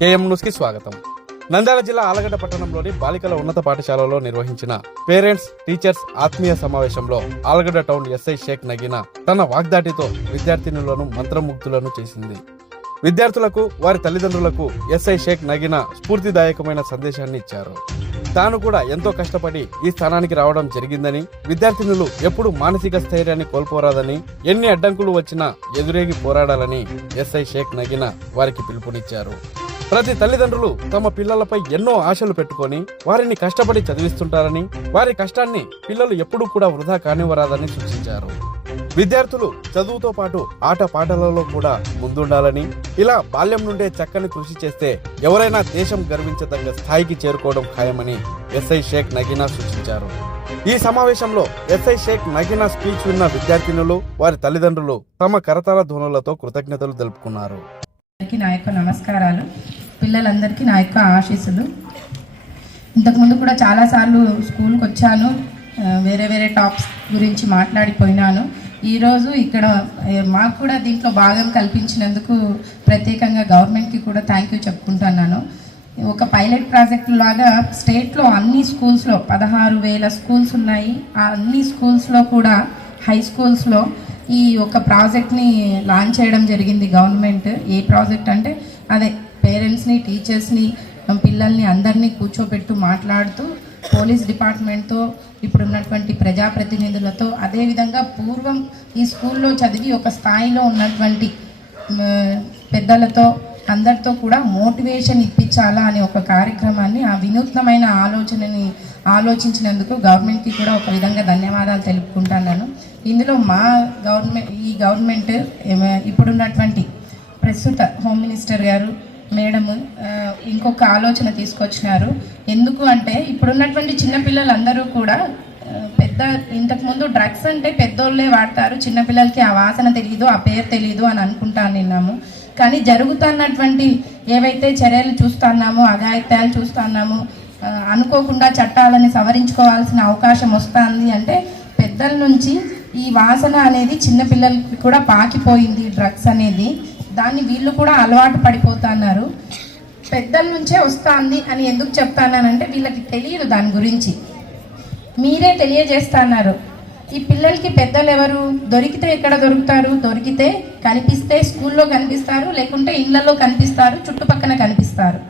KM news కి స్వాగతం. నంద్యాల జిల్లా ఆలగడ్డ పట్టణంలోని బాలికల ఉన్నత పాఠశాలలో నిర్వహించిన పేరెంట్స్ టీచర్స్ ఆత్మీయ సమావేశంలో ఆలగడ్డ టౌన్ ఎస్ఐ షేక్ నగీనా తన వాగ్దాటితో విద్యార్థినులను మంత్రముగ్ధులను చేసింది. విద్యార్థులకు వారి తల్లిదండ్రులకు ఎస్ఐ షేక్ నగీనా స్ఫూర్తిదాయకమైన సందేశాన్ని ఇచ్చారు. తాను కూడా ఎంతో కష్టపడి ఈ స్థానానికి రావడం జరిగిందని, విద్యార్థినులు ఎప్పుడు మానసిక స్థైర్యాన్ని కోల్పోరాదని, ఎన్ని అడ్డంకులు వచ్చినా ఎదురేగి పోరాడాలని ఎస్ఐ షేక్ నగీనా వారికి పిలుపునిచ్చారు. ప్రతి తల్లిదండ్రులు తమ పిల్లలపై ఎన్నో ఆశలు పెట్టుకొని వారిని కష్టపడి చదివిస్తుంటారని, వారి కష్టాన్ని పిల్లలు ఎప్పుడూ కూడా వృధా కానివ్వరాదని సూచించారు. విద్యార్థులు చదువుతో పాటు ఆట పాటలలో కూడా ముందుండాలని, ఇలా బాల్యం నుండే చక్కని కృషి చేస్తే ఎవరైనా దేశం గర్వించదగ్గ స్థాయికి చేరుకోవడం ఖాయమని ఎస్ఐ షేక్ నగీనా సూచించారు. ఈ సమావేశంలో ఎస్ఐ షేక్ నగీనా స్పీచ్ విన్న విద్యార్థినులు, వారి తల్లిదండ్రులు తమ కరతాళ ధ్వనులతో కృతజ్ఞతలు తెలుపుకున్నారు. నా యొక్క నమస్కారాలు, పిల్లలందరికీ నా యొక్క ఆశీస్సులు. ఇంతకుముందు కూడా చాలాసార్లు స్కూల్కి వచ్చాను, వేరే వేరే టాప్స్ గురించి మాట్లాడిపోయినాను. ఈరోజు ఇక్కడ మాకు కూడా దీంట్లో భాగం కల్పించినందుకు ప్రత్యేకంగా గవర్నమెంట్కి కూడా థ్యాంక్ యూ చెప్పుకుంటున్నాను. ఒక పైలట్ ప్రాజెక్ట్ లాగా స్టేట్లో అన్ని స్కూల్స్లో 16,000 స్కూల్స్ ఉన్నాయి. ఆ అన్ని స్కూల్స్లో కూడా హై స్కూల్స్లో ఈ ఒక ప్రాజెక్ట్ని లాంచ్ చేయడం జరిగింది గవర్నమెంట్. ఏ ప్రాజెక్ట్ అంటే అదే పేరెంట్స్ని, టీచర్స్ని, పిల్లల్ని అందరినీ కూర్చోబెట్టు మాట్లాడుతూ పోలీస్ డిపార్ట్మెంట్తో, ఇప్పుడున్నటువంటి ప్రజాప్రతినిధులతో, అదేవిధంగా పూర్వం ఈ స్కూల్లో చదివి ఒక స్థాయిలో ఉన్నటువంటి పెద్దలతో అందరితో కూడా మోటివేషన్ ఇప్పించాలా అనే ఒక కార్యక్రమాన్ని, ఆ వినూత్నమైన ఆలోచనని ఆలోచించినందుకు గవర్నమెంట్కి కూడా ఒక విధంగా ధన్యవాదాలు తెలుపుకుంటున్నాను. ఇందులో మా గవర్నమెంట్ ఇప్పుడున్నటువంటి ప్రస్తుత హోమ్ మినిస్టర్ గారు మేడం ఇంకొక ఆలోచన తీసుకొచ్చినారు. ఎందుకు అంటే ఇప్పుడున్నటువంటి చిన్నపిల్లలందరూ కూడా ఇంతకుముందు డ్రగ్స్ అంటే పెద్దోళ్ళే వాడతారు, చిన్నపిల్లలకి ఆ వాసన తెలియదు, ఆ పేరు తెలియదు అని అనుకుంటాను. కానీ జరుగుతున్నటువంటి ఏవైతే చర్యలు చూస్తున్నామో, అఘాయిత్యాలు చూస్తున్నామో, అనుకోకుండా చట్టాలని సవరించుకోవాల్సిన అవకాశం వస్తుంది. అంటే పెద్దల నుంచి ఈ వాసన అనేది చిన్నపిల్లలకి కూడా పాకిపోయింది డ్రగ్స్ అనేది. దాన్ని వీళ్ళు కూడా అలవాటు పడిపోతున్నారు. పెద్దల నుంచే వస్తుంది అని ఎందుకు చెప్తానంటే వీళ్ళకి తెలియదు దాని గురించి. మీరే తెలియజేస్తున్నారు. ఈ పిల్లలకి పెద్దలు ఎవరు? దొరికితే ఎక్కడ దొరుకుతారు? దొరికితే కనిపిస్తే స్కూల్లో కనిపిస్తారు, లేకుంటే ఇళ్లలో కనిపిస్తారు, చుట్టుపక్కల కనిపిస్తారు.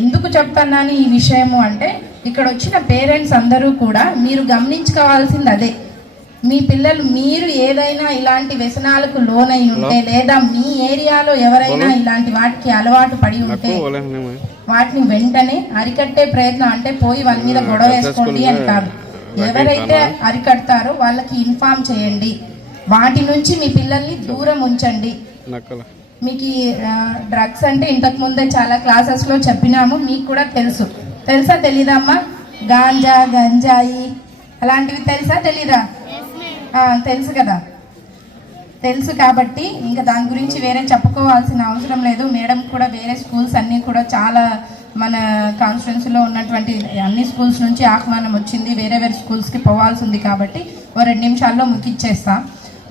ఎందుకు చెప్తున్నాను ఈ విషయము అంటే ఇక్కడ వచ్చిన పేరెంట్స్ అందరూ కూడా మీరు గమనించుకోవాల్సింది అదే. మీ పిల్లలు మీరు ఏదైనా ఇలాంటి వ్యసనాలకు లోనై ఉంటే, లేదా మీ ఏరియాలో ఎవరైనా ఇలాంటి వాటికి అలవాటు పడి ఉంటే వాటిని వెంటనే అరికట్టే ప్రయత్నం, అంటే పోయి వాళ్ళ మీద గొడవ వేసుకోండి అని కాదు, ఎవరైతే అరికడతారో వాళ్ళకి ఇన్ఫార్మ్ చేయండి. వాటి నుంచి మీ పిల్లల్ని దూరం ఉంచండి. మీకు డ్రగ్స్ అంటే ఇంతకు ముందే చాలా క్లాసెస్లో చెప్పినాము, మీకు కూడా తెలుసా తెలీదమ్మా? గాంజా, గంజాయి అలాంటివి తెలుసా తెలీదా? తెలుసు కదా. తెలుసు కాబట్టి ఇంకా దాని గురించి వేరే చెప్పుకోవాల్సిన అవసరం లేదు. మేడం కూడా వేరే స్కూల్స్ అన్నీ కూడా చాలా మన కాన్స్టిట్యున్సీలో ఉన్నటువంటి అన్ని స్కూల్స్ నుంచి ఆహ్వానం వచ్చింది, వేరే వేరే స్కూల్స్కి పోవాల్సి ఉంది కాబట్టి 2 నిమిషాల్లో ముగిచ్చేస్తాం.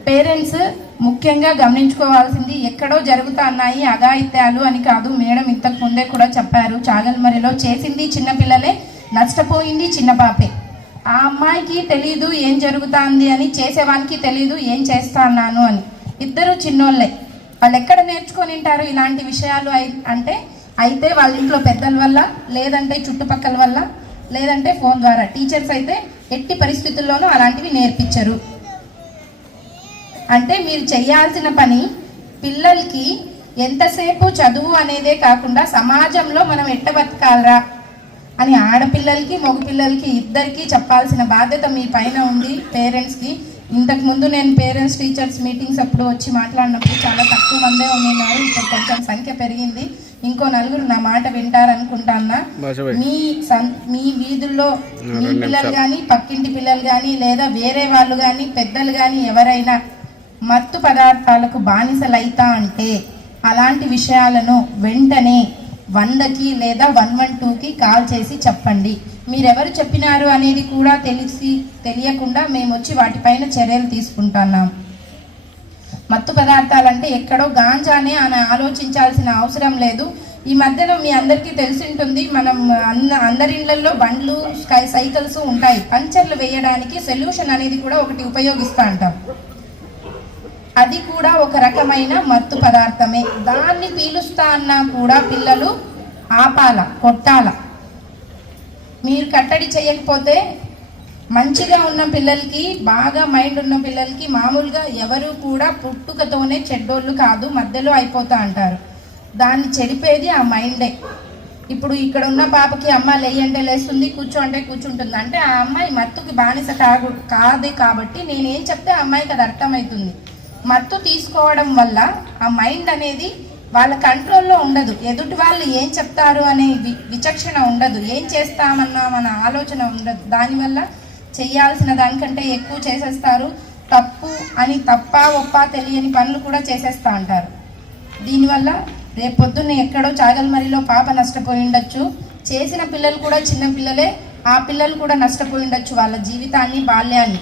పేరెంట్స్ ముఖ్యంగా గమనించుకోవాల్సింది, ఎక్కడో జరుగుతున్నాయి అఘాయిత్యాలు అని కాదు. మేడం ఇంతకు ముందే కూడా చెప్పారు, చాగల్మరిలో చేసింది చిన్నపిల్లలే, నష్టపోయింది చిన్న పాపే. ఆ అమ్మాయికి తెలీదు ఏం జరుగుతుంది అని, చేసేవానికి తెలీదు ఏం చేస్తున్నాను అని. ఇద్దరు చిన్నోళ్ళే. వాళ్ళు ఎక్కడ నేర్చుకొని ఉంటారు ఇలాంటి విషయాలు అంటే? అయితే వాళ్ళ ఇంట్లో పెద్దల వల్ల, లేదంటే చుట్టుపక్కల వల్ల, లేదంటే ఫోన్ ద్వారా. టీచర్స్ అయితే ఎట్టి పరిస్థితుల్లోనూ అలాంటివి నేర్పించరు. అంటే మీరు చేయాల్సిన పని పిల్లలకి ఎంతసేపు చదువు అనేదే కాకుండా సమాజంలో మనం ఎట్ట బతకాలరా అని ఆడపిల్లలకి మగపిల్లలకి ఇద్దరికి చెప్పాల్సిన బాధ్యత మీ పైన ఉంది పేరెంట్స్కి. ఇంతకుముందు నేను పేరెంట్స్ టీచర్స్ మీటింగ్స్ అప్పుడు వచ్చి మాట్లాడినప్పుడు చాలా తక్కువ మందే ఉన్నారు. ఇప్పుడు కొంచెం సంఖ్య పెరిగింది. ఇంకో 4 నా మాట వింటారనుకుంటానా. మీ వీధుల్లో మీ పిల్లలు కానీ, పక్కింటి పిల్లలు కానీ, లేదా వేరే వాళ్ళు కానీ, పెద్దలు కానీ ఎవరైనా మత్తు పదార్థాలకు బానిసలైతా అంటే అలాంటి విషయాలను వెంటనే 100కి లేదా 112కి కాల్ చేసి చెప్పండి. మీరెవరు చెప్పినారు అనేది కూడా తెలియకుండా మేము వచ్చి వాటిపైన చర్యలు తీసుకుంటున్నాం. మత్తు పదార్థాలంటే ఎక్కడో గాంజానే అని ఆలోచించాల్సిన అవసరం లేదు. ఈ మధ్యలో మీ అందరికీ తెలిసి ఉంటుంది, మనం అందరి ఇళ్లలో బండ్లు సైకిల్స్ ఉంటాయి. పంచర్లు వేయడానికి సొల్యూషన్ అనేది కూడా ఒకటి ఉపయోగిస్తూ ఉంటాం. అది కూడా ఒక రకమైన మత్తు పదార్థమే. దాన్ని పీలుస్తా అన్నా కూడా పిల్లలు ఆపాల, కొట్టాల. మీరు కట్టడి చేయకపోతే మంచిగా ఉన్న పిల్లలకి, బాగా మైండ్ ఉన్న పిల్లలకి మామూలుగా ఎవరు కూడా పుట్టుకతోనే చెడ్డోళ్ళు కాదు, మధ్యలో అయిపోతా అంటారు. దాన్ని చెడిపేది ఆ మైండే. ఇప్పుడు ఇక్కడ ఉన్న పాపకి అమ్మ లేయంటే లేస్తుంది, కూర్చో అంటే కూర్చుంటుంది. అంటే ఆ అమ్మాయి మత్తుకి బానిస కాదే కాబట్టి నేనేం చెప్తే ఆ అమ్మాయికి అది అర్థమవుతుంది. మత్తు తీసుకోవడం వల్ల ఆ మైండ్ అనేది వాళ్ళ కంట్రోల్లో ఉండదు. ఎదుటి వాళ్ళు ఏం చెప్తారు అనే విచక్షణ ఉండదు, ఏం చేస్తామన్నా మన ఆలోచన ఉండదు. దానివల్ల చేయాల్సిన దానికంటే ఎక్కువ చేసేస్తారు. తప్పు అని తప్ప ఒప్ప తెలియని పనులు కూడా చేసేస్తూ ఉంటారు. దీనివల్ల రేపొద్దున్న ఎక్కడో చాగల్మరిలో పాప నష్టపోయి ఉండొచ్చు. చేసిన పిల్లలు కూడా చిన్న పిల్లలే, ఆ పిల్లలు కూడా నష్టపోయి ఉండొచ్చు వాళ్ళ జీవితాన్ని, బాల్యాన్ని.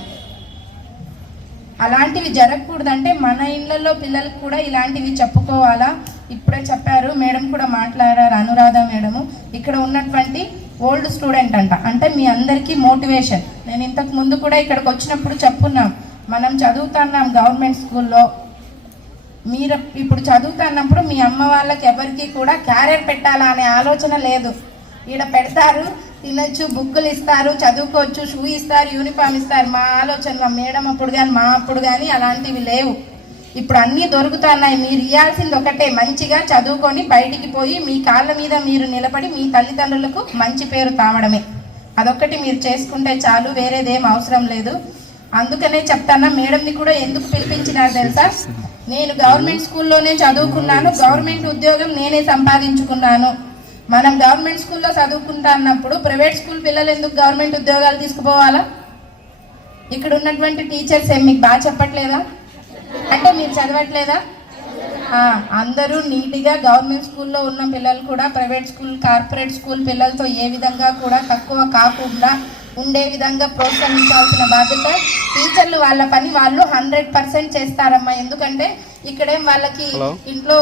అలాంటివి జరగకూడదంటే మన ఇళ్లలో పిల్లలకు కూడా ఇలాంటివి చెప్పుకోవాలా. ఇప్పుడే చెప్పారు, మేడం కూడా మాట్లాడారు, అనురాధ మేడము. ఇక్కడ ఉన్నటువంటి ఓల్డ్ స్టూడెంట్ అంటే మీ అందరికీ మోటివేషన్. నేను ఇంతకు ముందు కూడా ఇక్కడికి వచ్చినప్పుడు చెప్పున్నాం, మనం చదువుతున్నాం గవర్నమెంట్ స్కూల్లో. మీరు ఇప్పుడు చదువుతున్నప్పుడు మీ అమ్మ వాళ్ళకి ఎవరికి కూడా క్యారియర్ పెట్టాలా అనే ఆలోచన లేదు. ఈడ పెడతారు, తినచ్చు, బుక్కులు ఇస్తారు, చదువుకోవచ్చు, షూ ఇస్తారు, యూనిఫామ్ ఇస్తారు. మా ఆలోచన మేడం అప్పుడు కానీ మా అప్పుడు కానీ అలాంటివి లేవు. ఇప్పుడు అన్నీ దొరుకుతున్నాయి. మీరు ఇవ్వాల్సింది ఒకటే, మంచిగా చదువుకొని బయటికి పోయి మీ కాళ్ళ మీద మీరు నిలబడి మీ తల్లిదండ్రులకు మంచి పేరు తావడమే. అదొక్కటి మీరు చేసుకుంటే చాలు, వేరేదేం అవసరం లేదు. అందుకనే చెప్తానా, మేడంని కూడా ఎందుకు పిలిపించినారు తెలుసా? నేను గవర్నమెంట్ స్కూల్లోనే చదువుకున్నాను, గవర్నమెంట్ ఉద్యోగం నేనే సంపాదించుకున్నాను. మనం గవర్నమెంట్ స్కూల్లో చదువుకుంటా అన్నప్పుడు ప్రైవేట్ స్కూల్ పిల్లలు ఎందుకు గవర్నమెంట్ ఉద్యోగాలు తీసుకుపోవాలా? ఇక్కడ ఉన్నటువంటి టీచర్స్ ఏం మీకు బాగా చెప్పట్లేదా? అంటే మీరు చదవట్లేదా? అందరూ నీట్గా గవర్నమెంట్ స్కూల్లో ఉన్న పిల్లలు కూడా ప్రైవేట్ స్కూల్, కార్పొరేట్ స్కూల్ పిల్లలతో ఏ విధంగా కూడా తక్కువ కాకుండా ఉండే విధంగా ప్రోత్సహించాల్సిన బాధ్యత టీచర్లు. వాళ్ళ పని వాళ్ళు 100% చేస్తారమ్మా. ఎందుకంటే ఇక్కడేం వాళ్ళకి ఇంట్లో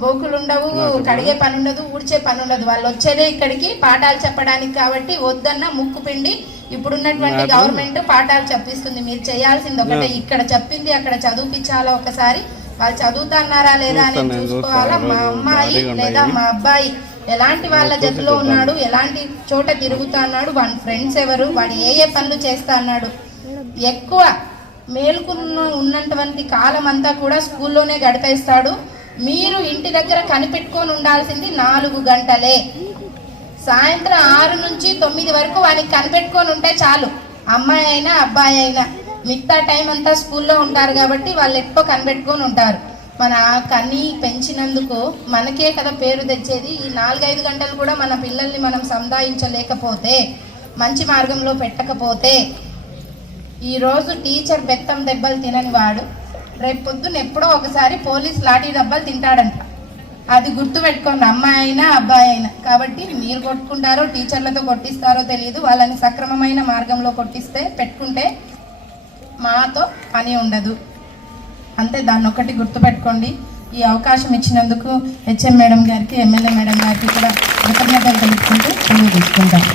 బోకులు ఉండవు, కడిగే పని ఉండదు, ఊడ్చే పని ఉండదు. వాళ్ళు వచ్చేదే ఇక్కడికి పాఠాలు చెప్పడానికి. కాబట్టి వద్దన్న ముక్కు పిండి ఇప్పుడున్నటువంటి గవర్నమెంట్ పాఠాలు చెప్పిస్తుంది. మీరు చేయాల్సింది ఒకటే, ఇక్కడ చెప్పింది అక్కడ చదివిపించాలా. ఒకసారి వాళ్ళు చదువుతున్నారా లేదా అని చూసుకోవాలా. మా అమ్మాయి లేదా మా అబ్బాయి ఎలాంటి వాళ్ళ జట్టులో ఉన్నాడు, ఎలాంటి చోట తిరుగుతా అన్నాడు, వాడి ఫ్రెండ్స్ ఎవరు, వాడు ఏ పనులు చేస్తా అన్నాడు. ఎక్కువ ఉన్నటువంటి కాలం అంతా కూడా స్కూల్లోనే గడిపేస్తాడు. మీరు ఇంటి దగ్గర కనిపెట్టుకొని ఉండాల్సింది 4 గంటలే. సాయంత్రం 6 నుంచి 9 వరకు వాడికి కనిపెట్టుకొని ఉంటే చాలు. అమ్మాయి అయినా అబ్బాయి అయినా మిగతా టైం అంతా స్కూల్లో ఉంటారు కాబట్టి వాళ్ళు ఎక్కువ కనిపెట్టుకొని ఉంటారు. మన కన్నీ పెంచినందుకు మనకే కదా పేరు తెచ్చేది. ఈ 4-5 గంటలు కూడా మన పిల్లల్ని మనం సంధాయించలేకపోతే, మంచి మార్గంలో పెట్టకపోతే, ఈరోజు టీచర్ బెత్తం దెబ్బలు తినని వాడు రేపు పొద్దున్న ఎప్పుడో ఒకసారి పోలీస్ లాఠీ దెబ్బలు తింటాడంట. అది గుర్తుపెట్టుకోండి, అమ్మాయి అయినా అబ్బాయి అయినా. కాబట్టి మీరు కొట్టుకుంటారో టీచర్లతో కొట్టిస్తారో తెలియదు. వాళ్ళని సక్రమమైన మార్గంలో పెట్టుకుంటే మాతో పని ఉండదు. అంతే, దాన్ని ఒకటి గుర్తుపెట్టుకోండి. ఈ అవకాశం ఇచ్చినందుకు హెచ్ఎం మేడం గారికి, ఎమ్మెల్యే మేడం గారికి కూడా కృతజ్ఞతలు తెలుపుకుంటూ తీసుకుంటాను.